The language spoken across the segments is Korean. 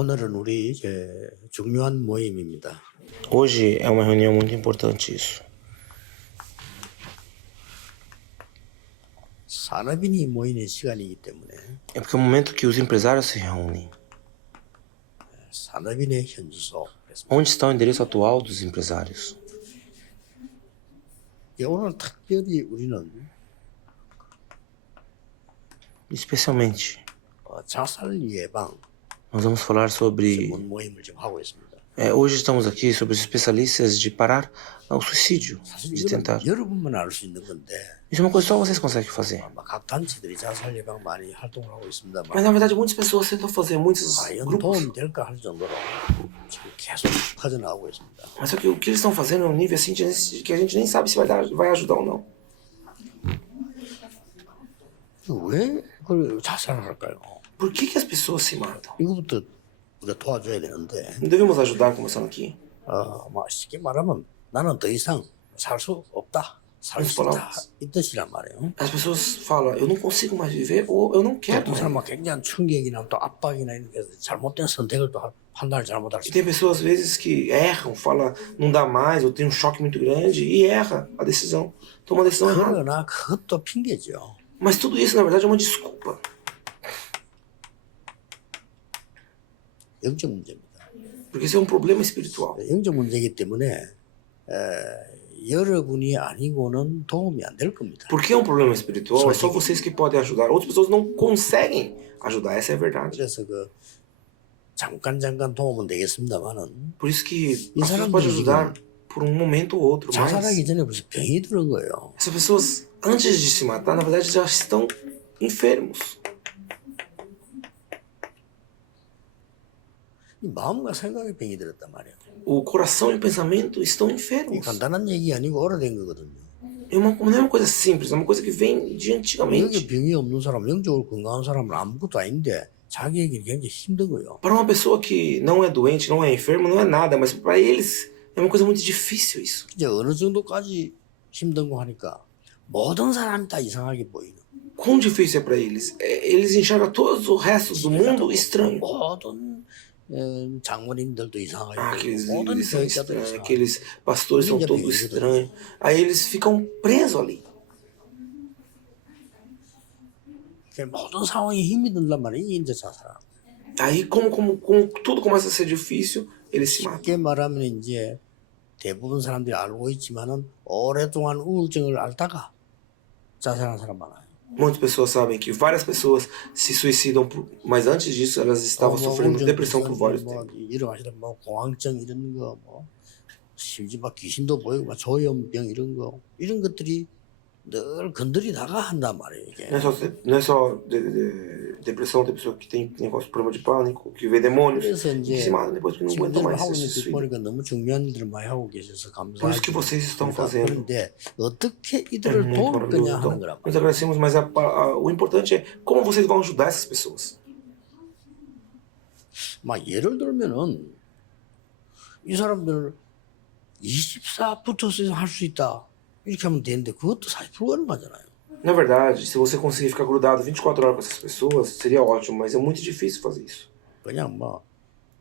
오늘은 우리 중요한 모임입니다. Hoje é uma reunião muito importante isso. 산업인이 모이는 시간이기 때문에 É porque é o momento que os empresários se reúnem. 산업인의 현주소. Onde está o endereço atual dos empresários? 오늘 특별히 우리는 Especialmente, 자살 예방 nós vamos falar sobre... 전문 모임을 지금 하고 있습니다. hoje estamos aqui sobre os especialistas de parar o suicídio, 사실 de 이거는 tentar. 여러분만 알 수 있는 건데 Isso é uma coisa que só vocês conseguem fazer. 아마 각 단체들이 자살 예방 많이 활동을 하고 Mas 있습니다만 na verdade muitas pessoas tentam fazer, muitos 과연 grupos. 도움이 될까 할 정도로 지금 계속 퍼져나가고 있습니다. Mas só que o que eles estão fazendo é um nível assim que a gente nem sabe se vai ajudar ou não. 왜 그걸 자살을 할까요? Por que as pessoas se matam? 이거부터 우리가 도와줘야 되는데 Não devemos ajudar começando aqui? 쉽게 말하면 나는 더 이상 살 수 없다. 살 수 있다. 이 뜻이란 말이에요. As pessoas falam, eu não consigo mais viver ou eu não quero 어떤 mais. 사람은 굉장한 충격이나 또 압박이나 이런 게 잘못된 선택을 또 판단을 잘못할 수 E tem pessoas às vezes que erram, fala não dá mais, ou tem um choque muito grande e erra a decisão, toma a decisão errada. 그러나 그것도 핑계죠. Mas tudo isso na verdade é uma desculpa. 영적 문제입니다. Porque isso é um problema espiritual. 영적 문제이기 때문에 여러분이 아니고는 도움이 안 될 겁니다. Porque é um problema espiritual, é só vocês que podem ajudar. Outras pessoas não conseguem ajudar, essa é a verdade. 그래서 잠깐 도움은 되겠습니다만은 Por isso que as pessoas podem ajudar por um momento ou outro, mas 자살하기 전에 벌써 병이 들은 거예요. essas pessoas, antes de se matar, na verdade já estão enfermos. 이 마음과 생각에 병이 들었단 말이에요. O coração e o pensamento estão 이 enfermos. 간단한 얘기 아니고 오래된 거거든요. Não é uma coisa simples, é uma coisa que vem de 여기 antigamente. 병이 없는 사람, 영적으로 건강한 사람은 아무것도 아닌데 자기에게 굉장히 힘든 거예요. Para uma pessoa que não é doente, não é enferma, não é nada, mas para eles é uma coisa muito difícil isso. 이제 어느 정도까지 힘든 거 하니까 모든 사람이 다 이상하게 보이는. Quão difícil é para eles? Eles enxergam todos o resto do mundo estranho. 모든 장모님들도 이상하게 Aqueles 보이고 모든 líderes são 교육자도 estranhos, 이상하게. aqueles pastores são todos estranhos. Aí eles ficam presos ali. 모든 상황이 힘이 든단 말이에요. 이제 자살하고. Aí como tudo começa a ser difícil, eles se matam. 쉽게 말하면 이제 대부분 사람들이 알고 있지만은 오랫동안 우울증을 앓다가 자살한 사람 많아요. Muitas pessoas sabem que várias pessoas se suicidam, mas antes disso elas estavam sofrendo de depressão por vários tempos. 여러 가지 공황증 이런 거 심지어 귀신도 보이고 조현병 이런 것들이 늘 건드리다가 한단 말이에요. 이게. Não é só depressão, tem pessoa que tem negócio, problema de pânico, que vê demônios, 그래서 que 이제 se mata depois que não aguenta 지금 mais 하고 se 있는 듯 suicida. 보니까 너무 중요한 일을 많이 하고 계셔서 Por isso que 감사하죠. vocês estão fazendo. 그런데 어떻게 이들을 Muito 도울 maravilhoso. 거냐 하는 Então, 거란 nós 말이에요. agradecemos, mas o importante é como vocês vão ajudar essas pessoas. 막 예를 들면은 이 사람들 24 붙어서 할 수 있다 이렇게 하면 되는데 그것도 사실 불가능하잖아요. Na verdade, se você conseguir ficar grudado 24 horas com essas pessoas, seria ótimo, mas é muito difícil fazer isso. 그냥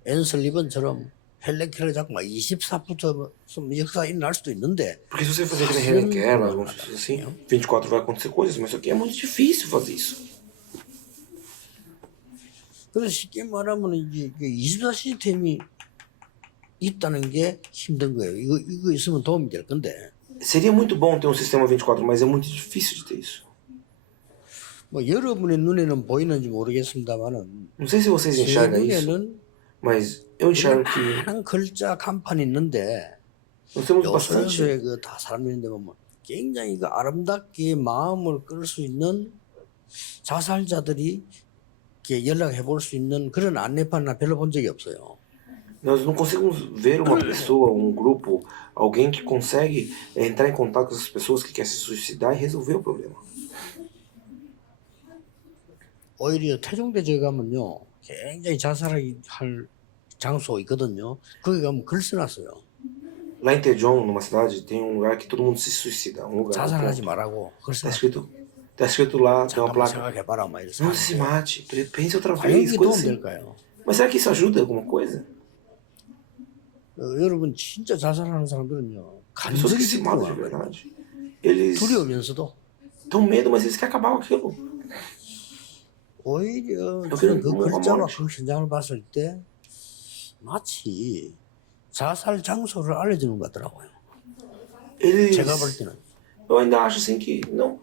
앤슬리번처럼 헬렌켈러 잡고 막 24 붙어서 역사가 일어날 수도 있는데 Porque se você fazer que nem Helen Keller, algumas pessoas assim, 24 vai acontecer coisas, mas isso aqui é muito difícil fazer isso. 그래서 쉽게 말하면 이제 24 시스템이 있다는 게 힘든 거예요. 이거 있으면 도움이 될 건데. Seria muito bom ter um sistema 24, mas é muito difícil de ter isso. 여러분의 눈에는 보이는지 모르겠습니다만은 Não sei se vocês 제 enxergam isso, 눈에는 mas eu enxergo que 많은 글자 간판이 있는데 nós temos bastante. 요소에서 다 사람이 있는데 보면 굉장히 아름답게 마음을 끌 수 있는 자살자들이 이렇게 연락해 볼 수 있는 그런 안내판이나 별로 본 적이 없어요. Nós não conseguimos ver uma pessoa, um grupo, alguém que consegue entrar em contato com essas pessoas que quer se suicidar e resolver o problema. 오히려 태종대제에 가면요 굉장히 자살할 장소 있거든요. 거기 가면 글 써놨어요. Lá em Tejon, numa cidade, tem um lugar que todo mundo se suicida. Um lugar. 자살하지 말라고 글 Tá 써놨어요. escrito lá, tem uma 잠깐만 placa. 생각해봐라 막 이래서. Não se mate, pense outra 과연 vez, 이게 coisa 도움 assim. 될까요? Mas será que isso ajuda alguma coisa? 여러분 진짜 자살하는 사람들은요 Pessoas que 간절히 se matam de 기뻐요. verdade. Eles 두려우면서도 têm medo, mas eles querem acabar com aquilo. 오히려 Eu 저는 quero 그 uma 글자와 morte. 그 현장을 봤을 때 마치 자살 장소를 알려주는 것 같더라고요. Eles. 제가 볼 때는. Eu ainda acho assim que não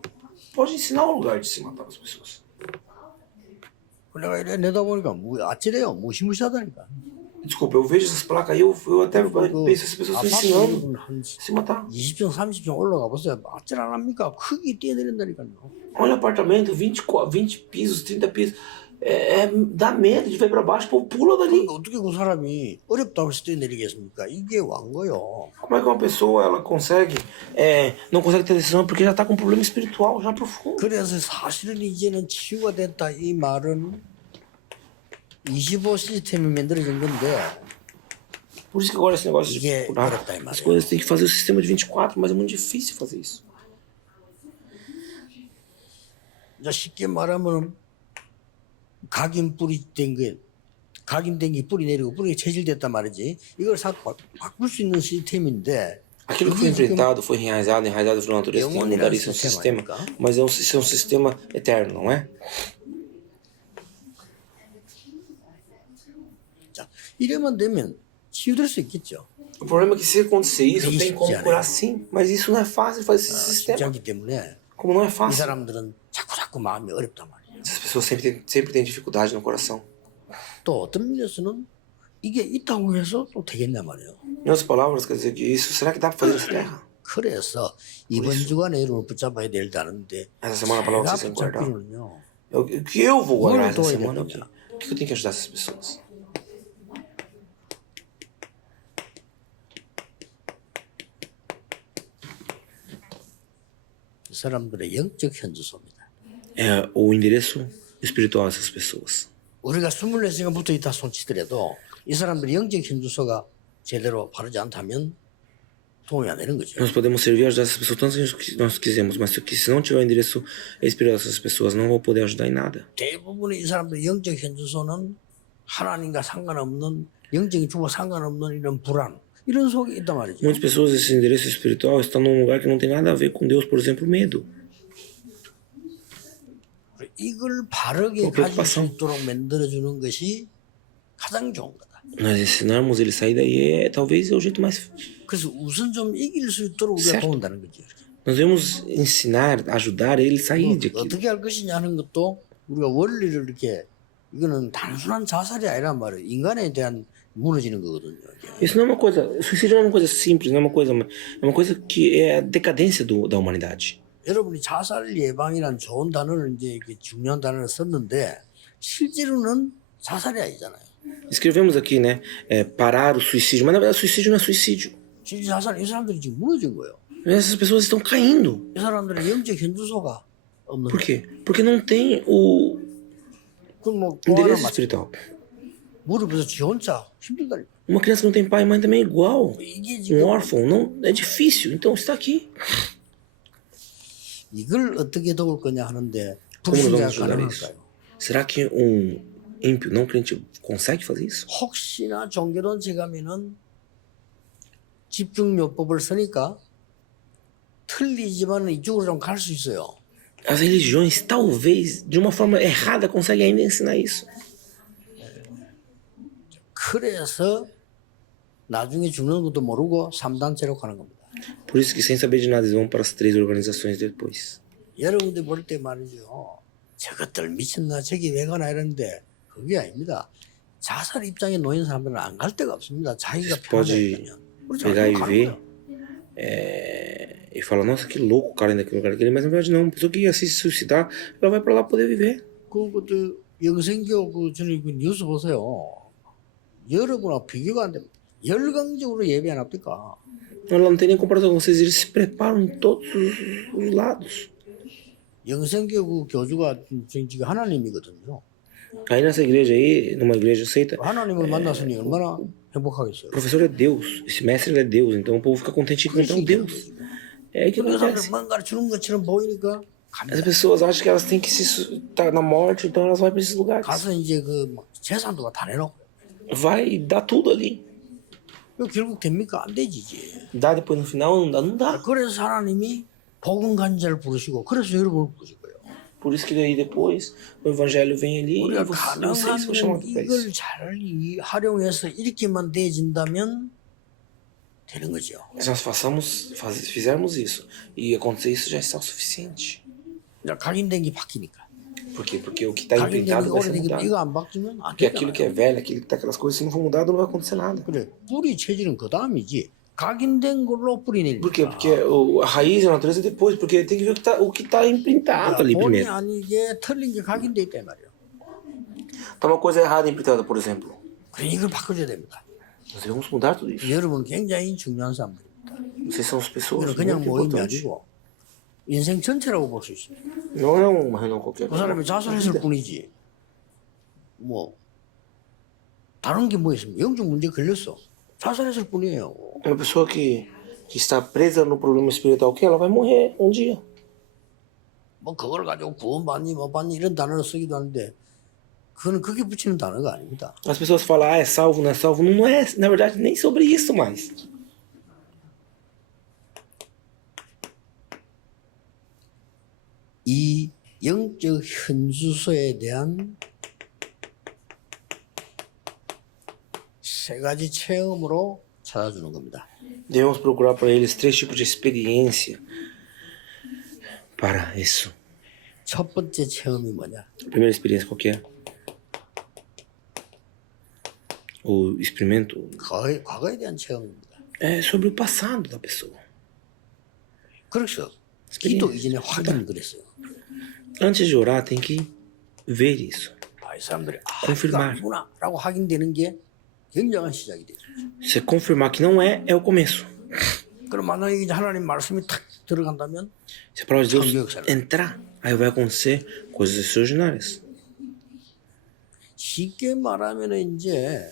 pode ensinar o lugar de se matar as pessoas. 내가 이래 내다보니까 아찔해요. 무시무시하다니까. Desculpa, eu vejo essas placas aí, eu até penso, essas pessoas estão ensinando 한 a se matar. 20평, 30평 올라가 보세요. 아찔 안 합니까? 크게 뛰어내린다니까요. Olha o apartamento, 20 pisos, 30 pisos. Dá medo de ver pra baixo, o povo pula dali. 그러니까 어떻게 그 사람이 어렵다고 해서 뛰어내리겠습니까? 이게 왕거요. Como é que uma pessoa ela consegue, não consegue ter decisão porque já tá com um problema espiritual já profundo? 그래서 사실은 이제는 치유가 됐다 이 말은 25 시스템이 만들어진 건데 Por isso que agora esse negócio de 이게 curar 어렵다 이 as 말이에요. coisas tem que fazer o sistema de 24, mas é muito difícil fazer isso. 이제 쉽게 말하면 각인 뿌리 된 게 각인된 게 뿌리 내리고 뿌리가 체질됐단 말이지. 이걸 바꿀 수 있는 시스템인데 Aquilo que foi 이게 지금 enfrentado, foi enraizado por natureza, tem que mudar isso no sistema. Mas isso é um sistema eterno, não é? 자, 이래만 되면 치유될 수 있겠죠. O problema é que se acontecer isso, Isso tem como já, né? curar sim. Mas isso não é fácil fazer esse 쉽지 sistema. 않기 때문에 Como não é 이 fácil. 사람들은 자꾸 마음이 어렵단 말이에요. Essas pessoas sempre têm dificuldade no coração. 또 어떤 면에서는 이게 있다고 해서 또 되겠냐 말이에요. Em outras palavras, quer dizer que isso, será que dá pra fazer nessa terra? 그래서 이번 주간에 여러분 붙잡아야 될 다는데 Essa semana a palavra 제가 que vocês têm que guardar. 붙잡기로는요. O que eu vou guardar essa Muito semana doido, aqui? O que eu tenho que ajudar essas pessoas? 이 사람들의 영적 현주소입니다. É o endereço espiritual dessas pessoas. 우리가 24시간 붙어 있다 손치더라도 이 사람들의 영적 현주소가 제대로 바르지 않다면 도움이 안 되는 거죠. Nós podemos servir e ajudar essas pessoas tanto que nós quisermos, mas se não tiver o endereço espiritual dessas pessoas, não vou poder ajudar em nada. 대부분의 이 사람들의 영적 현주소는 하나님과 상관없는 영적인 주와 상관없는 이런 불안 이런 속에 있단 말이죠. Muitas pessoas, esse endereço espiritual, estão num lugar que não tem nada a ver com Deus, por exemplo, medo. 이걸 바르게 가질 수 있도록 만들어주는 것이 가장 좋은 거다. Nós ensinarmos ele a sair daí talvez é o jeito mais. 그래서 우선 좀 이길 수 있도록 우리가 Certo. 도운다는 거죠. Nós devemos ensinar, ajudar ele a sair de aquilo. 어떻게 할 것이냐 하는 것도 우리가 원리를 이렇게 이거는 단순한 자살이 아니란 말이에요. 인간에 대한 무너지는 거거든요. 이게. Isso não é uma coisa. Suicídio não é uma coisa simples, não é uma coisa que é a decadência da humanidade. 여러분이 자살 예방이란 좋은 단어를 이제 이렇게 중요한 단어를 썼는데 실제로는 자살이 아니잖아요. Escrevemos aqui, né? Parar o suicídio, mas na verdade suicídio não é suicídio. 실제 자살 이 사람들이 지금 무너진 거예요. Essas pessoas estão caindo. 이 사람들의 영적 현주소가 없는 Por 거예요. quê? Porque não tem o 그럼 뭐또 하나 endereço 마찬가지. espiritual. 무릎에서 지 혼자 힘들다니까. Uma criança que não tem pai e mãe também é igual. 이게 Um 지금 órfão, não é difícil. Então está aqui. 이걸 어떻게 도울 거냐 하는데 Como nós 불신자가 vamos ajudar isso? 가능할까요? Será que um ímpio não crente consegue fazer isso? 혹시나 종교단체 가면은 집중요법을 쓰니까 틀리지만 이쪽으로 좀 갈 수 있어요. As religiões, talvez, de uma forma errada, conseguem ainda ensinar isso. 그래서 나중에 죽는 것도 모르고 3단체로 가는 겁니다. Por isso que, sem saber de nada, eles vão para as 3 organizações depois. 여러분들 볼 때 말이죠. 저것들 미쳤나 저기 왜 가나 이러는데 그게 아닙니다. 자살 입장에 놓인 사람들은 안 갈 데가 없습니다. 자기가 Pode pegar e 가는 ver 거예요. e falar, nossa, que louco o cara indo naquele lugar aquele. Mas na verdade não, a pessoa que ia se suicidar, ela vai para lá poder viver. 그것도 영생교 그 전에 그 뉴스 보세요. 여러분하고 비교가 안 됩니다. 열광적으로 예배 안 합니까? Ela não tem nem comparação com vocês, eles se preparam em todos os lados. 영생교 그 교주가 지금 하나님이거든요. Aí nessa igreja aí, numa igreja aceita, 하나님을 만났으니 얼마나 행복하겠어요. o professor é Deus, esse mestre ele é Deus, então o povo fica contente em encontrar um Deus. É aí que 그 사람들 acontece. 뭔가를 주는 것처럼 보이니까 As pessoas acham que elas têm que estar na morte, então elas vão para esses lugares. 가서 이제 막 재산도 다 내놓고. Vai dar tudo ali. 이거 결국 됩니까? 안 되지 이제. Dá depois no final? Não dá, não dá. 그래서 하나님이 복음 간자를 부르시고 그래서 여러분을 부르신 거예요. Por isso que daí depois o evangelho vem ali e 우리가 vocês foram chamados para 이걸 isso. 잘 활용해서 이렇게만 되어진다면 되는 거죠. Se nós fizermos isso e acontecer isso já está o suficiente. 각인된 게 바뀌니까. Por quê? Porque o que está 각인된 imprintado 게 vai ser 오래된 게 mudado. 이거 안 바뀌면 안 Porque aquilo que 되잖아요. é velho, aquilo que tá aquelas coisas, se não for mudado, não vai acontecer nada. 그래 뿌리 체질은 그 다음이지. 각인된 걸로 뿌리 내니까. Por quê? Porque a raiz e a natureza é depois, porque tem que ver o que tá imprintado ali 본의 primeiro. 아니게 틀린 게 각인돼 있단 말이에요. Tá uma coisa errada imprintada, por exemplo. 그래 이걸 바꿔줘야 됩니다. Nós devemos mudar tudo isso. 여러분 굉장히 중요한 사람들입니다. Vocês são as pessoas 이거는 그냥 muito 모임이 importantes. 아니고 인생 전체라고 볼 수 있어요. Não é uma reunião qualquer. 그 사람이 자살했을 뿐이지. 뭐 다른 게 뭐 있습니까? 영적 문제 걸렸어. 자살했을 뿐이에요. Uma pessoa que está presa no problema espiritual, que ela vai morrer um dia. 뭐 그걸 가지고 구원받니 뭐 받니 이런 단어를 쓰기도 하는데 그거는 그게 붙이는 단어가 아닙니다. As pessoas falam, é salvo, não é salvo. Não é, na verdade, nem sobre isso mais. 이 영적 현주소에 대한 세 가지 체험으로 찾아주는 겁니다. Devemos procurar para eles 3 tipos de experiência para isso. 첫 번째 체험이 뭐냐? A primeira experiência qual que é? O experimento 과거에 대한 체험입니다. é sobre o passado da pessoa. 그래서 기도 이전에 확인 그랬어요. Antes de orar, tem que ver isso. 이 사람들이 이거 confirmar. 아니구나라고 확인되는 게 굉장한 시작이 돼요. Se confirmar que não é, é o começo. 그럼 만약에 이제 하나님 말씀이 탁 들어간다면 Se a palavra de Deus entrar, aí vai acontecer coisas extraordinárias. 쉽게 말하면 이제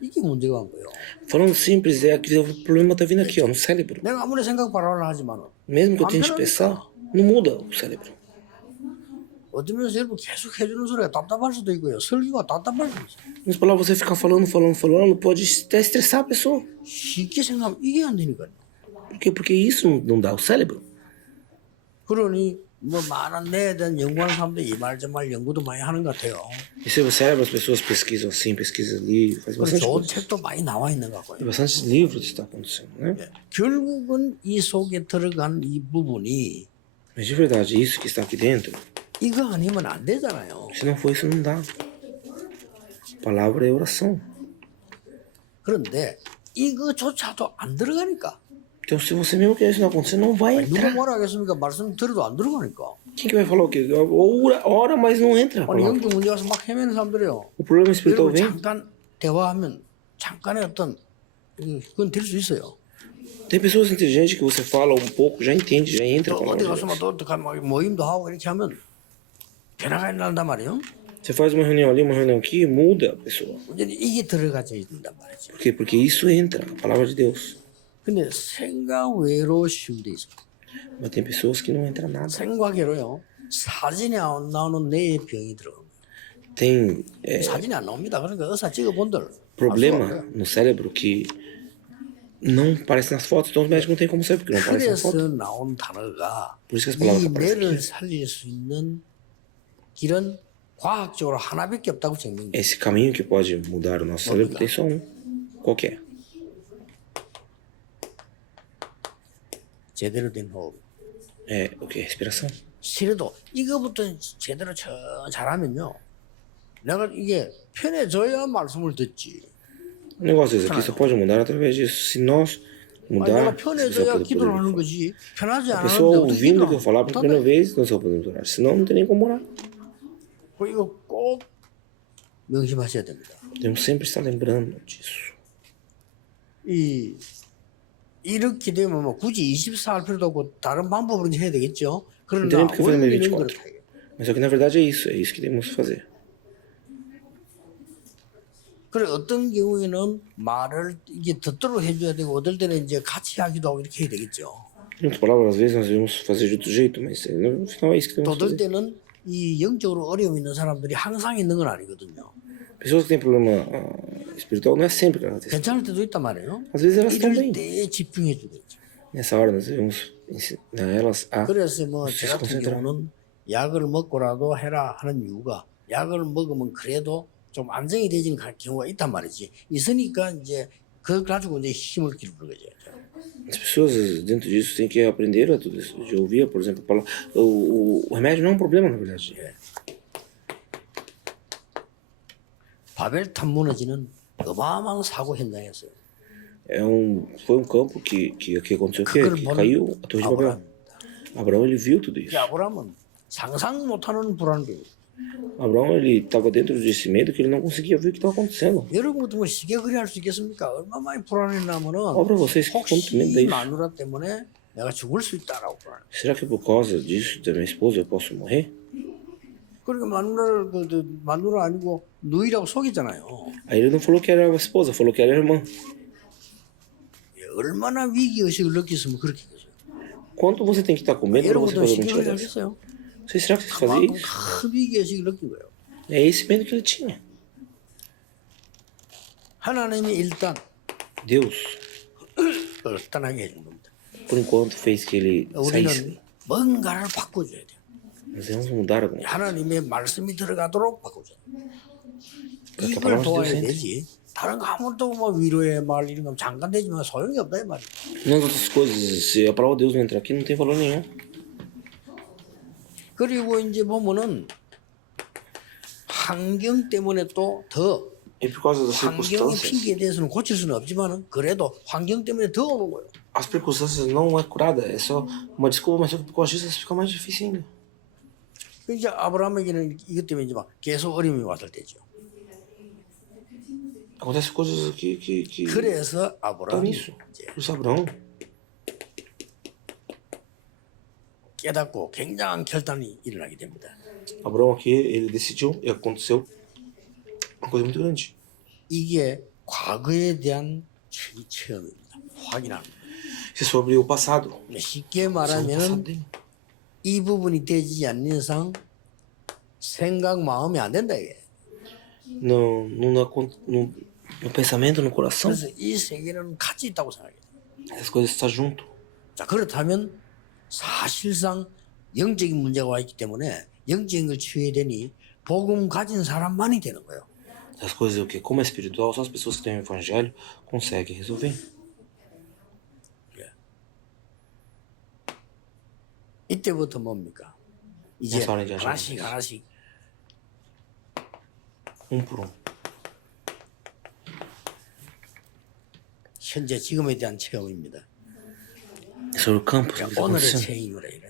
이게 문제가 한 거예요. Falando simples, é que o problema está vindo aqui, ó, no cérebro. 내가 아무리 생각 바라를 하지만 Mesmo que eu tente pensar, não muda o cérebro. 어떤 면에서 여러분 계속 해주는 소리가 답답할 수도 있고요. 설교가 답답할 수도 있어요. Mas palavras você ficar falando, pode até estressar a pessoa. 쉽게 생각하면 이게 안 되니까요. Por quê? Porque isso não dá o cérebro. 그러니 뭐 많은 내에 대한 연구하는 사람들이 이 말 저 말 연구도 많이 하는 것 같아요. E se o cérebro, as pessoas pesquisam assim, pesquisam ali, faz 그리고 bastante 좋은 coisa. 책도 많이 나와 있는 것 같고요. Tem bastantes livros que está acontecendo, né? 결국은 이 속에 들어간 이 부분이 Mas de verdade, isso que está aqui dentro, 이거 아니면 안 되잖아요. se não for isso, não dá. Palavra é oração. 그런데 이거조차도 안 들어가니까 Então, se você mesmo quer isso não acontecer, não vai 누가 entrar. 뭐라 하겠습니까? 말씀 들어도 안 들어가니까. Quem que vai falar o quê? Ora, mas não entra. a 아니 palavra. 영적 문제 와서 막 헤매는 사람들이요. O problema espiritual 여러분 vem. 잠깐 대화하면 잠깐의 어떤 그건 될 수 있어요. Tem pessoas inteligentes que você fala um pouco, já entende, já entra. a 또 palavra 어디 de 가서 Deus. 막 모임도 하고 이렇게 하면 변화가 일어난단 말이에요. Você faz uma reunião ali, uma reunião aqui, muda a pessoa. 이제 이게 들어가져 있단 말이죠. Por quê? Porque isso entra, a palavra de Deus. 근데 생각 외로 쉬운데 있어. Mas tem pessoas que não entra nada. 생각외로요. 사진이 안 나오는 뇌에 병이 들어요. Tem 사진이 안 나옵니다. 그러니까 의사 찍어본들 problema no cérebro que não aparece nas fotos, então os médicos não tem como saber porque não aparece nas 그래서 fotos. 나온 단어가 Por isso que as palavras 이 aparecem 뇌를 aqui. 살릴 수 있는 길은 과학적으로 하나밖에 없다고 증명돼요. Esse caminho que pode mudar o nosso cérebro tem só um. Qual que é? 제대로 된 호흡. É o que? Respiração. 실에도 이거부터 제대로 잘하면요. 내가 이게 편해져야 말씀을 듣지. O negócio é esse aqui só pode mudar através disso. Se nós 아니, 내가 mudar, se 편해져야 poder 기도를 하는 거지. 편하지 a 않은데 pessoa 어떻게 ouvindo o que 기도를 eu falar pela primeira vez, nós só podemos orar. Senão não tem nem como orar. 이거 꼭 명심하셔야 됩니다. Temos sempre estar lembrando disso. 이렇게 되면 뭐 굳이 24 할 필요도 없고 다른 방법으로 해야 되겠죠. 그러나 Teremos que fazer 원리는 24. 그렇다. Mas só que na verdade é isso que temos que fazer. 그래 어떤 경우에는 말을 이게 듣도록 해줘야 되고 어떨 때는 이제 같이 하기도 하고 이렇게 해야 되겠죠. Em outras palavras, às vezes nós devemos fazer de outro jeito, mas no final é isso que 또 temos que 어떨 fazer. 때는 이 영적으로 어려움 있는 사람들이 항상 있는 건 아니거든요. Pessoas que têm problema espiritual não é sempre que elas têm. 괜찮을 때도 있단 말이에요. Às vezes elas estão 이럴 bem. 때에 집중해 주겠죠. Nessa hora nós devemos ensinar elas a 그래서 뭐 se 저 같은 concentrar. 경우는 약을 먹고라도 해라 하는 이유가 약을 먹으면 그래도 좀 안정이 되지는 경우가 있단 말이지. 있으니까 이제 그걸 가지고 이제 힘을 기르는 거죠. As pessoas dentro disso têm que aprender a tudo isso. Eu ouvia, por exemplo, o remédio não é um problema, na verdade. 바벨탑 무너지는 어마어마한 사고 현장이었어요. Foi um campo que aconteceu o quê? 그걸 Que 본 caiu a Torre de Babel. 아브라함. Abraão, ele viu tudo isso. 아브라함은 상상 못하는 불안감. Abraão, ele estava dentro desse medo que ele não conseguia ver o que estava acontecendo. 여러분 같으면 쉽게 그리 할 수 있겠습니까? 얼마 많이 불안했냐면은 Olha para vocês quanto medo é 혹시 isso. 마누라 때문에 내가 죽을 수 있다라고 불안해. Será que por causa disso, da minha esposa, eu posso morrer? 그러니까 마누라를 마누라 아니고 누이라고 속이잖아요. Aí ele não falou que era a esposa, falou que era a irmã. 얼마나 위기 의식을 느꼈으면 그렇게 했어요. Quanto você tem que estar com medo para você 여러분도 fazer uma 쉽게 mentira 그렇게 dessa? 하겠어요? Vocês, será que vocês faziam 그만큼 isso? 큰 위기 의식을 느낀 거예요. É esse medo que ele tinha. 하나님이 일단 Deus, 얼단하게 해준 겁니다. por enquanto, fez que ele saísse. 우리는 뭔가를 바꿔줘야 돼요. Nós devemos mudar alguma coisa. 하나님의 말씀이 들어가도록 바꿔줘야 돼요. 그렇게 이걸 바라볼 수도 도와야 있는데. 되지. 다른 거 아무것도 뭐 위로의 말 이런 거 잠깐 되지만 소용이 없다 이 말이에요. Nas outras coisas, se a palavra de Deus não entrar aqui, não tem valor nenhum. 그리고 이제 보면은 환경 때문에 또 더 E por causa das 환경의 circunstâncias, 핑계에 대해서는 고칠 수는 없지만은 그래도 환경 때문에 더 오는 거예요. as circunstâncias não é curada, é só uma desculpa, mas só que por causa disso fica mais difícil ainda. 이제 아브라함에게는 이것 때문에 이제 막 계속 어려움이 왔을 때죠. Acontece coisas que 그래서 estão 아브라함이 nisso. 이제 Por isso, Abraão, 깨닫고 굉장한 결단이 일어나게 됩니다. Abraão aqui, ele decidiu e aconteceu uma coisa muito grande. 이게 과거에 대한 체험입니다. 확인하는 거예요. Isso é sobre o passado. 쉽게 Isso é o passado 말하면은 dele. 이 부분이 되지 않는 이상 생각 마음이 안 된다 이게. No pensamento, no coração, 그래서 이 세계는 같이 있다고 생각해요. essas coisas estão junto. 자 그렇다면 사실상 영적인 문제가 와 있기 때문에 영적인 걸 치유해야 되니 복음 가진 사람만이 되는 거예요. Essas coisas, o que? Como é espiritual, só as pessoas que têm o evangelho conseguem resolver. 이때부터 뭡니까? 이제 네, 이제 하나씩 하나씩 Por um. 현재 지금에 대한 체험입니다. Sobre o campo, sobre o que está 오늘의 acontecendo. 체험이라 이래.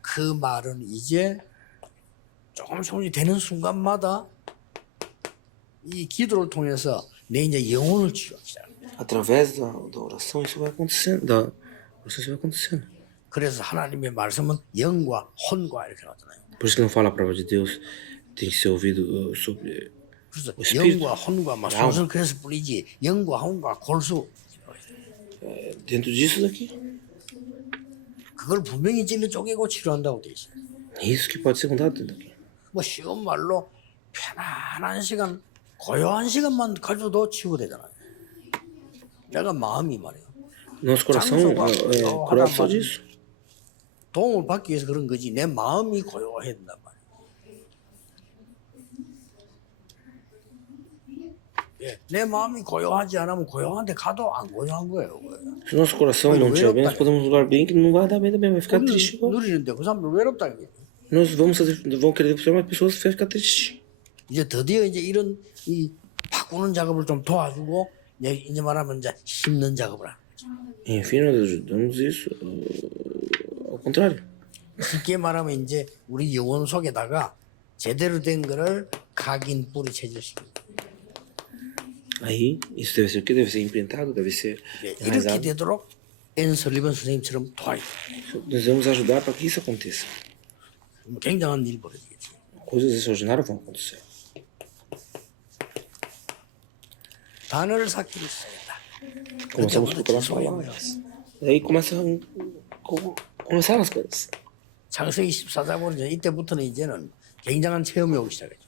그 말은 이제 조금씩 되는 순간마다 이 기도를 통해서 내 이제 영혼을 치유하기 시작합니다. Através da oração, isso vai acontecendo. Da oração, isso vai acontecendo. 그래서 하나님의 말씀은 영과 혼과 이렇게 나오잖아요. Por isso que não fala a palavra de Deus, tem que ser ouvido sobre 그래서 espírito. 영과 혼과 막 alma. 소설 그래서 뿌리지 영과 혼과 골수 Dentro disso daqui. 그걸 분명히 찔러 쪼개고 치료한다고 돼 있어요. É isso que pode ser mudado dentro daqui. 뭐 쉬운 말로 편안한 시간, 고요한 시간만 가져도 치유되잖아요. 내가 마음이 말이에요. Nosso coração é curado só disso. 도움을 받기 위해서 그런 거지 내 마음이 고요해야 된단 말이에요. 예, 내 마음이 고요하지 않으면 고요한 데 가도 안 고요한 거예요. Se o nosso coração não estiver bem, nós podemos um lugar bem que não vai dar bem também, vai ficar triste igual. 누리는데 그 사람들 외롭다 이게. Nós vamos querer fazer mais pessoas vai ficar triste. 이제 드디어 이제 이런 이 바꾸는 작업을 좀 도와주고 이제 말하면 이제 심는 작업을 하는 거죠. Enfim, nós ajudamos isso ao contrário. 쉽게 말하면 이제 우리 영혼 속에다가 제대로 된 거를 각인 뿌리 체질시킵니다. Aí, isso deve ser o que? Deve ser implantado, deve ser 이렇게 enraizado. 되도록 앤 설리번 선생님처럼 도와요. Nós devemos ajudar para que isso aconteça. 굉장한 일이 벌어지겠죠. Coisas extraordinárias vão acontecer. 단어를 쌓기를 시작했다. Começamos a 그때부터 procurar 지속이 palavras. Daí começaram as coisas. 창세기 14장으로 이때부터는 이제는 굉장한 체험이 오기 시작했죠.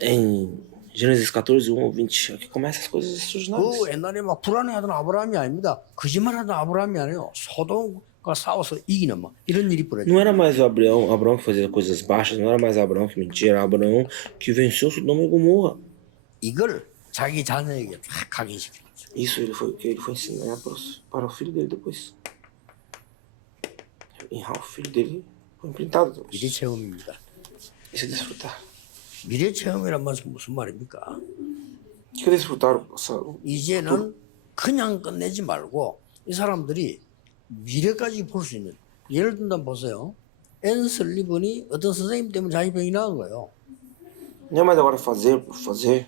Em Gênesis 14, 1 ao 20, aqui começam as coisas extraordinárias. 그 옛날에 막 불안해하던 아브라함이 아닙니다. 거짓말하던 아브라함이 아니에요. 소돔과 싸워서 이기는 막 이런 일이 벌어져. Não era mais o Abraão que fazia coisas baixas, não era mais Abraão que mentia, era Abraão que venceu Sodoma e Gomorra. 이걸 자기 자녀에게 다 각인시키는 거죠. Isso ele foi ensinar para o filho dele depois. E o filho dele foi implantado depois. 미래 체험입니다. Isso é desfrutar. 미래 체험이란 말은 무슨 말입니까? O que é desfrutar o passado? 이제는 그냥 끝내지 말고 이 사람들이 미래까지 볼 수 있는, 예를 들면 보세요. 앤 설리번이 어떤 선생님 때문에 자기 병이 나은 거예요. Não é mais agora fazer por fazer.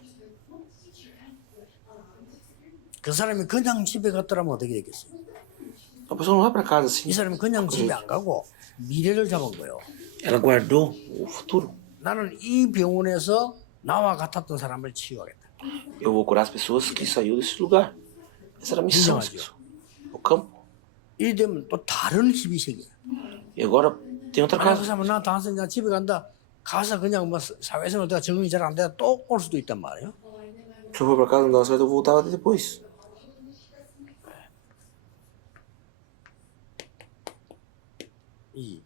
그 사람이 그냥 집에 갔더라면 어떻게 됐겠어요? A pessoa não vai para casa assim. 이 사람이 그냥 집에 안 가고 미래를 잡은 거예요. Ela guardou o futuro. 나는 이 병원에서 나와 같았던 사람을 치유하겠다. Eu vou curar as pessoas que saiu desse lugar. Essa era a missão dessa pessoa. O campo. 이리 되면 또 다른 힘이 생겨요. E agora tem outra 만약 그 casa. 사람은 나 당선 나 집에 간다. 가서 그냥 뭐 사회생활 내가 적응이 잘 안 돼서 또 올 수도 있단 말이에요. Se eu for para casa não dava certo, eu voltava depois. 이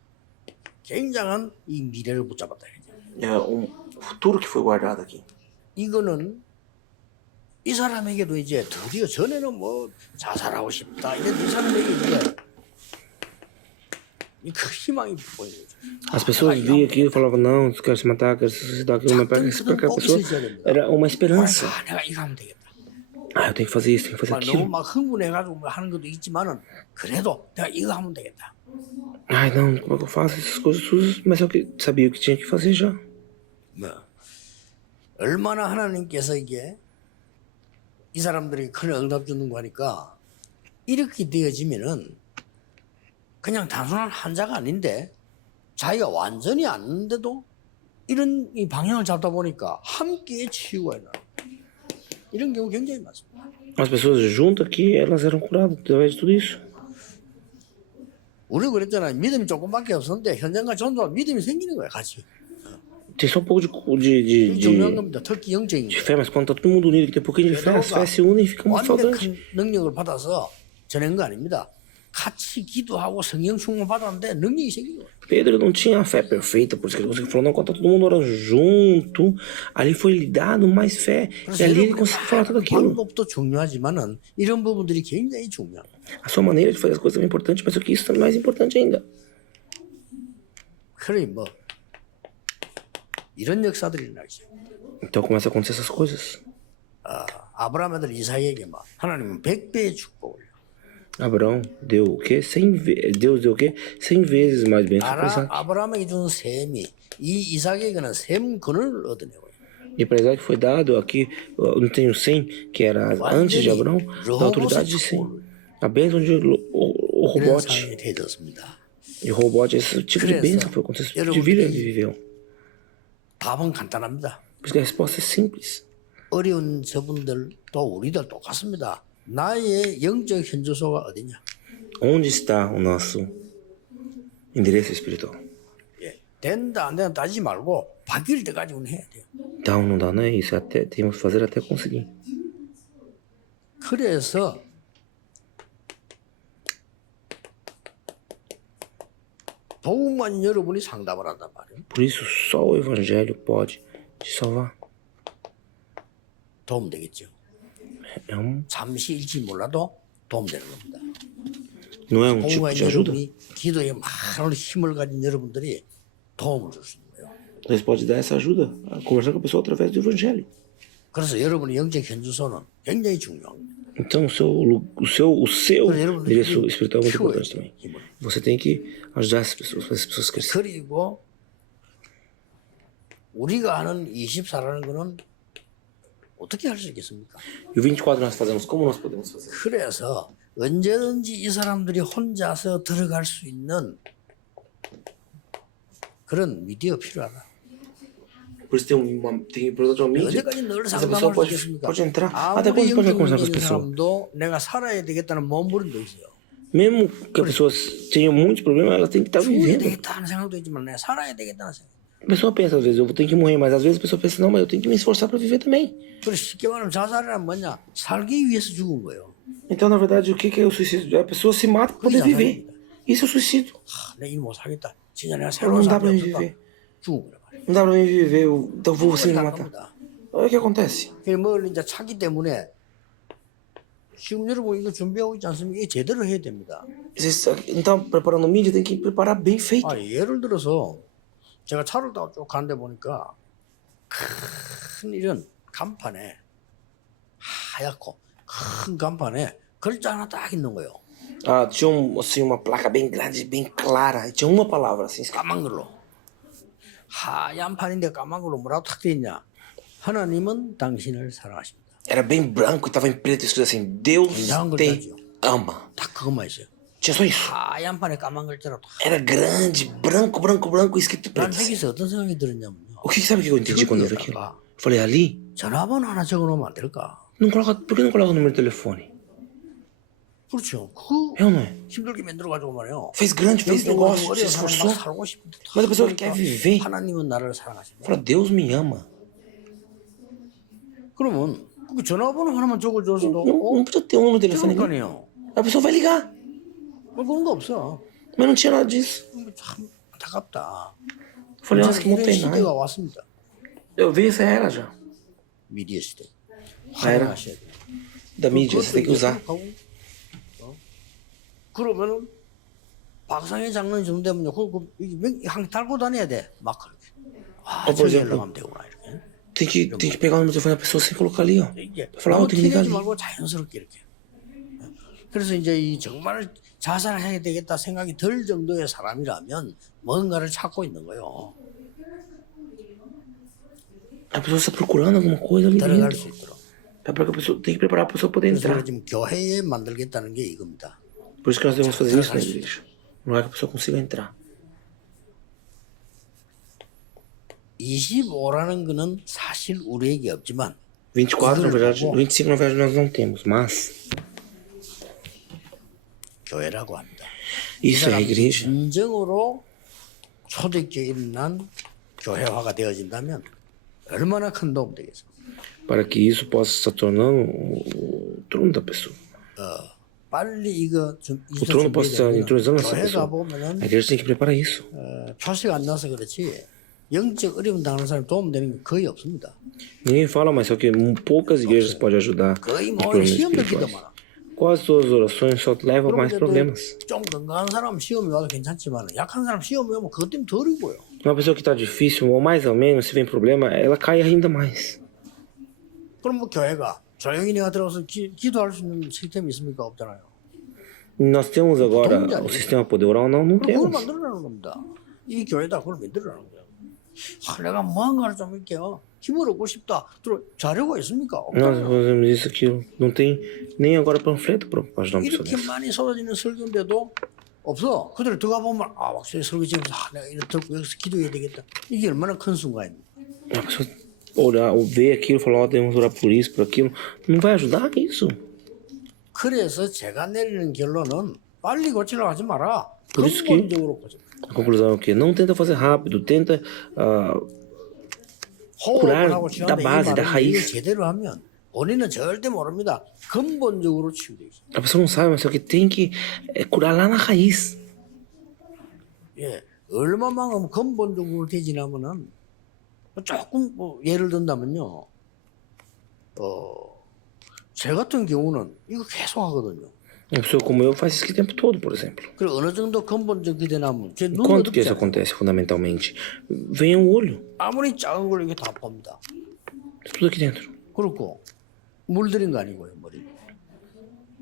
굉장한 이 미래를 붙잡았다. É um futuro que foi guardado aqui. 이거는 이 사람에게도 이제 드디어 전에는 뭐 자살하고 싶다 이런 이 사람에게 이제 그 희망이 보이는 거죠. As pessoas viam aquilo e falavam, não, quero se matar, quero se suicidar, aquilo, mas para aquela pessoa era uma esperança. 아, 내가 이거 하면 되겠다. Ah, eu tenho que fazer isso, tenho que fazer 너무 aquilo. 막 흥분해가지고 뭐 하는 것도 있지만은 그래도 내가 이거 하면 되겠다. Ai, não, como é que eu faço essas coisas todas? Mas eu sabia o que tinha que fazer já. 뭐 얼마나 하나님께서 이게 이 사람들이 큰 응답 주는 거 하니까 이렇게 되어지면은 그냥 단순한 환자가 아닌데 자기가 완전히 앓는데도 이런 이 방향을 잡다 보니까 함께 치유가 일어나. 이런 경우 굉장히 많습니다. As pessoas juntas aqui, elas eram curadas através de tudo isso. 우리 그랬잖아요. 믿음이 조금밖에 없었는데 현장과 전도와 믿음이 생기는 거예요, 같이. Tem só um pouco 이게 중요한 de 겁니다. 특히 영적인 거. fé, mas quando tá todo mundo unido, que tem um pouquinho de fé, as fé se unem e fica muito saudade. 완벽한 능력을 받아서 전한 거 아닙니다. 같이 기도하고 성령 충만 받았는데 능력이 생긴 거예요. Pedro não tinha a fé perfeita, por isso que ele conseguiu falar, não, quando tá todo mundo orando junto, ali foi lhe dado mais fé, e ali ele conseguiu falar tudo aquilo. 방법도 중요하지만은 이런 부분들이 굉장히 중요합니다. A sua maneira de fazer as coisas é importante, mas o que isso é mais importante ainda. 그래 뭐 이런 역사들이 일어나기 시작해요. Então começa a acontecer essas coisas. 아브라함 아들 이삭에게 막 하나님은 100배의 축복을. Abraão deu o quê? 100 vezes. Deus deu o quê? 100 vezes mais bênção para Isaac. 아브라함에게 준 셈이 이 이삭에게는 셈근을 얻어내고 E para Isaac foi dado aqui, não tem o 100, que era antes de Abraão, da autoridade de 100. A bênção de o 이런 Robote. 상황이 되었습니다. E o Robote, esse tipo de bênção foi acontecer, esse tipo de vida ele viveu. 답은 간단합니다. Por isso que a resposta é simples. 어려운 저분들도 우리도 똑같습니다. 나의 영적 현주소가 어디냐? Onde está o nosso endereço espiritual? 예. 된다 안 된다 따지지 말고 바뀔 때까지는 해야 돼요. Dá ou não dá, não é isso. Até, temos que fazer até conseguir. 그래서 복음만 여러분이 상담을 한단 말이에요. Por isso, só o Evangelho pode te salvar. 도움 되겠죠. É um, 잠시 일지 몰라도 도움 되는 겁니다. não é um tipo 복음만 de ajuda. 여러분이 기도에 많은 힘을 가진 여러분들이 도움을 줄 수 있는 거예요. Deus pode dar essa ajuda a conversar com a pessoa através do Evangelho. 그래서 여러분의 영적 현주소는 굉장히 중요합니다. Então, o seu endereço espiritual é muito importante também. Você tem que ajudar essas pessoas a crescerem. 그리고 우리가 하는 24라는 거는 어떻게 할 수 있겠습니까? E o 24 nós fazemos como nós podemos fazer? 그래서 언제든지 이 사람들이 혼자서 들어갈 수 있는 그런 미디어 필요하다. Por isso tem propriedade de uma mídia. 언제까지 늘 Mas a pessoa 상담할 수 있겠습니까? pode entrar. Até 아무리 quando pode 영적 conversar com 능력 as 있는 pessoas? 사람도 내가 살아야 되겠다는 몸부림도 있어요. Mesmo que a pessoa tenha muitos problemas, ela tem que estar 죽어야 vivendo. 되겠다는 생각도 있지만 내가 살아야 되겠다는 생각. A pessoa pensa às vezes, eu vou ter que morrer, mas às vezes a pessoa pensa, não, mas eu tenho que me esforçar para viver também. 그래서 쉽게 말하면 자살이란 뭐냐? 살기 위해서 죽은 거예요. Então, na verdade, o que é o suicídio? A pessoa se mata para poder viver. Isso é o suicídio. 내가 이 못 살겠다. 진짜 내가 Eu 새로운 não dá para 삶이 mim 없을까? viver. 죽은 거란 말이에요. Não dá para mim viver, então vou você me 그러니까 matar. 겁니다. Olha o que acontece. 뭘 이제 차기 때문에 지금 여러분 이거 준비하고 있지 않습니까? 이게 제대로 해야 됩니다. Então, preparando mídia, tem que preparar bem feito. 아, 예를 들어서 제가 차를 타고 쭉 가는데 보니까 큰 이런 간판에 하얗고 큰 간판에 글자 하나 딱 있는 거예요. Ah, tinha assim, uma placa bem grande, bem clara. E tinha uma palavra assim. 까만 글로. 하얀 판인데 까만 글로 뭐라고 탁 돼 있냐? 하나님은 당신을 사랑하십니다. Era bem branco e estava em preto escrito assim: Deus te ama. 딱 그것만 있어요. Tinha só isso. 하얀 판에 까만 글자로 딱. Era grande, branco, branco, branco, escrito 난 preto. 저기서 어떤 생각이 들었냐면요. O que sabe o que eu entendi quando eu vi aquilo? Falei, ali, 전화번호 하나 적어놓으면 안 될까? não coloca, por que não coloca o número de telefone? 그렇죠. 그 É ou não é? 힘들게 만들어가지고 말이에요. Fez grande, fez negócio, se 어려운 사람 esforçou. 막 살고 싶은데 Mas a pessoa que quer viver, 하나님은 나를 사랑하십니다. fala, Deus me ama. 그러면 그 전화번호 하나만 적어줘서도 Não podia ter um número de telefone 적을 거 ali. 아니에요. A pessoa vai ligar. 뭐 그런 거 없어. Mas não tinha nada disso. 참 안타깝다. Falei, nossa, que 이런 montanha. 시대가 왔습니다. Eu vi essa era já. 미디어 시대. era. 활용하셔야 돼요. Da mídia, você tem que usar. 그러면은 박상의 장로님 정도 되면요. 한 달고 다녀야 돼. 마크를. 아, por 저기 exemplo, 연락하면 되구나 이렇게. Tem que pegar o número de telefone da pessoa sem colocar ali, ó. 이게 Falar, 너무 tem que ligar 티내지 ali. 말고 자연스럽게 이렇게. 그래서 이제 이 정말 자살해야 되겠다 생각이 들 정도의 사람이라면 뭔가를 찾고 있는 거예요. A pessoa está procurando alguma coisa ali 들어갈 dentro. 수 있도록. É porque a pessoa tem que preparar a pessoa para poder 그래서 entrar. 우리가 지금 교회에 만들겠다는 게 이겁니다. Por isso que nós devemos fazer isso na igreja. Não é que a pessoa consiga entrar. 25라는 거는 사실 우리에게 없지만 24, na verdade, 25 na verdade nós não temos, mas 교회라고 합니다. isso é a igreja. 진정으로 초대교회에 난 교회화가 되어진다면 얼마나 큰 도움 되겠습니까? Para que isso possa se tornar o trono da pessoa. 빨리 이거 좀 O trono possa estar entrosando essa 교회 pessoa. 가보면은 A igreja tem que preparar isso. 표시가 안 나서 그렇지 영적 어려움 당하는 사람 도움되는 게 거의 없습니다. Ninguém fala, mas só que poucas igrejas podem ajudar 거의 os 뭐 problemas 시험 들기도 espirituais. 많아. Quase todas as orações só levam a mais problemas. 좀 건강한 사람 시험이 와도 괜찮지만 약한 사람 시험이 오면 그것 때문에 더 어려워요. Uma pessoa que está difícil, ou mais ou menos, se vem problema, ela cai ainda mais. 그럼 뭐 교회가 조용히 내가 들어가서 기도할 수 있는 시스템이 있습니까? 없잖아요. Nós temos agora o sistema poder oral, não 그걸 temos. 만들어라는 겁니다. 이 교회다 그걸 만들어라는 거예요. 내가 무언가를 좀 이렇게 힘을 얻고 싶다. 자료가 있습니까? Nós fazemos isso, aquilo. Não tem nem agora panfleto para ajudar uma pessoa 이렇게 dessa. 많이 쏟아지는 설교인데도 없어. 그대로 들어가 보면 확실히 설교 지면서 내가 이렇게 듣고 여기서 기도해야 되겠다. 이게 얼마나 큰 순간입니까? A pessoa orar, ou ver aquilo, falar, devemos orar por isso, por aquilo, não vai ajudar isso. 그래서 제가 내리는 결론은 빨리 고치려고 하지 마라. Por isso que 근본적으로 고쳐. a conclusão é o quê? Não tenta fazer rápido, tenta 호흡을 하고 da 치는데 이 base, da 말은 이걸 raiz. 제대로 하면 본인은 절대 모릅니다. 근본적으로 치유돼 있어요. A pessoa não sabe, mas só que tem que curar lá na raiz. 예, 얼마만큼 근본적으로 되지나면은 조금 뭐 예를 든다면요. 제 같은 경우는 이거 계속 하거든요. Uma pessoa como eu faz isso aqui o tempo todo, por exemplo. 그리고 어느 정도 근본적이 되냐면 제 눈도 Quanto que isso 덥잖아요. acontece fundamentalmente? Vem o olho, 아무리 작은 걸 이게 다 봅니다. tudo aqui dentro. 그렇고 물들인 거 아니고요, 머리.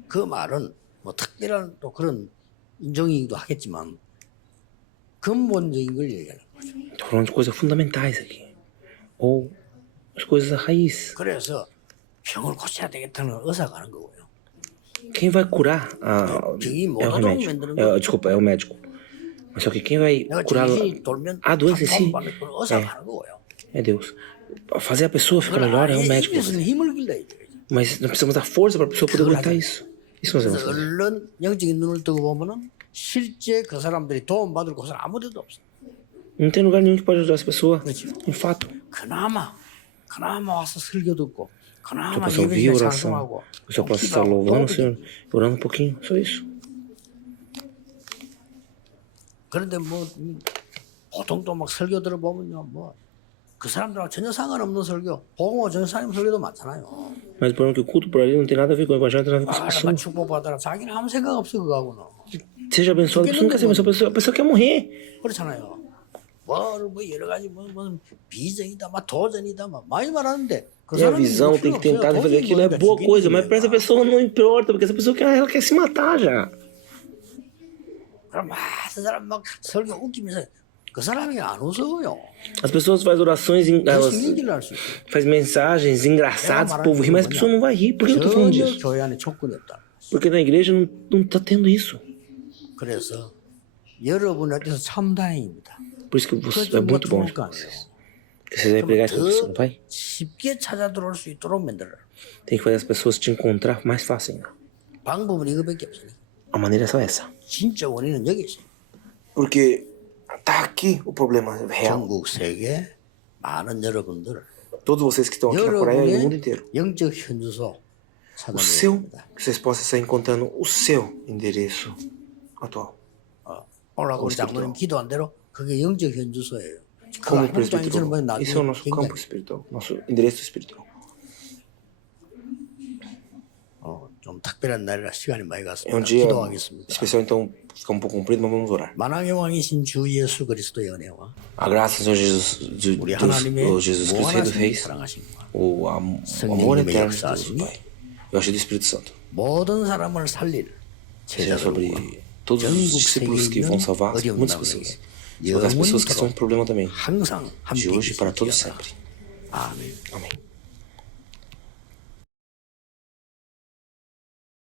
그 말은 뭐 특별한 또 그런 인정이기도 하겠지만 근본적인 걸 얘기하는 거죠. Estou falando de coisas fundamentais aqui. Ou as coisas da raiz. 그래서 병을 고쳐야 되겠다는 의사가 하는 거고요. Quem vai curar 병이 é o 뭐가 remédio. 만드는 거. Desculpa, é o médico. Mas só que quem vai 내가 curar 정신이 돌면 a doença em si 받는 그런 의사가 하는 거고요. É Deus. Fazer a pessoa ficar melhor é um médico. 무슨 힘을 길러야죠. Mas nós precisamos dar força para a pessoa poder aguentar isso. Isso nós vamos 그래서 fazer. 얼른 영적인 눈을 뜨고 보면은 실제 그 사람들이 도움받을 곳은 아무 데도 없어. Não tem lugar nenhum que pode ajudar essa pessoa. Em fato. 그나마 와서 설교 듣고 Que a 그나마 pessoa ouvir 예배에 a oração. 찬송하고 A pessoa possa estar louvando o Senhor, orando um pouquinho. Só isso. 그런데 뭐 보통 또 막 설교 들어보면요 뭐 그 사람들하고 전혀 상관없는 설교 보고 전사님 설교도 많잖아요. Mas o problema é que o culto por ali não tem nada a ver com o evangelho, não tem nada a ver com essa 막 pessoa. 축복받아라 자기는 아무 생각 없어 그거하고는. Seja abençoado, a pessoa não quer ser abençoada, a pessoa quer morrer. 그렇잖아요. 뭐 여러 가지 뭐 비전이다 막 도전이다 막 많이 말하는데 그 Tem a 사람이 visão, tem que tentar fazer aquilo, é boa coisa, mas para essa pessoa não importa, porque essa pessoa ela quer se matar já. 그럼 그 sa람 막 설교 웃기면서 그 사람이 안 웃어요. As pessoas fazem orações, elas 신기를 할 수 있어요. fazem mensagens engraçadas pro povo rir, mas a pessoa não vai rir. Por que eu tô falando 전혀 disso? 교회 안에 조건이 없다. Porque na igreja não tá tendo isso. 그래서 여러분한테서 참 다행입니다. Por isso que você, é muito bom de vocês. Que vocês vão pregar essa pessoa, não vai? 쉽게 찾아 들어올 수 있도록 만들어라. Tem que fazer as pessoas te encontrar mais fácil ainda. 방법은 이거밖에 없어요. A maneira é só essa. 진짜 원인은 여기 있어요. Porque tá aqui o problema real. 전국 세계 많은 여러분들 Todos vocês que estão aqui na Coreia e no mundo 여러분의 inteiro. 영적 현주소 O 찾아내야 seu, 됩니다. que vocês possam estar encontrando o seu endereço atual. 오늘 우리 장로님 기도한 대로 그게 영적 현주소예요. Como 한국 장에서는 뭐 presbítero. Esse é o 나중에 nosso 굉장히 campo espiritual, nosso endereço espiritual. 좀 특별한 날이라 시간이 많이 É um 갔습니다. dia 기도하겠습니다. especial, então fica um pouco comprido, mas vamos orar. 만왕의 왕이신 주 예수 그리스도의 은혜와 A graça do Senhor Jesus, 우리 Deus, 하나님의 o Jesus Cristo, Rei dos 무한하신 Reis, 사랑하심과 o amor 성령님의 eterno de Deus, 역사하심이 o Pai. Eu achei do Espírito Santo. 모든 사람을 살릴 Seja sobre 제자들과 todos os 전국 discípulos 세계에 que vão 있는 salvar 어려운 muitas 나라에 pessoas. Sobre as pessoas que estão em problema também. 항상 De 함께 hoje para todos 계시기를 sempre. 아멘. Amém.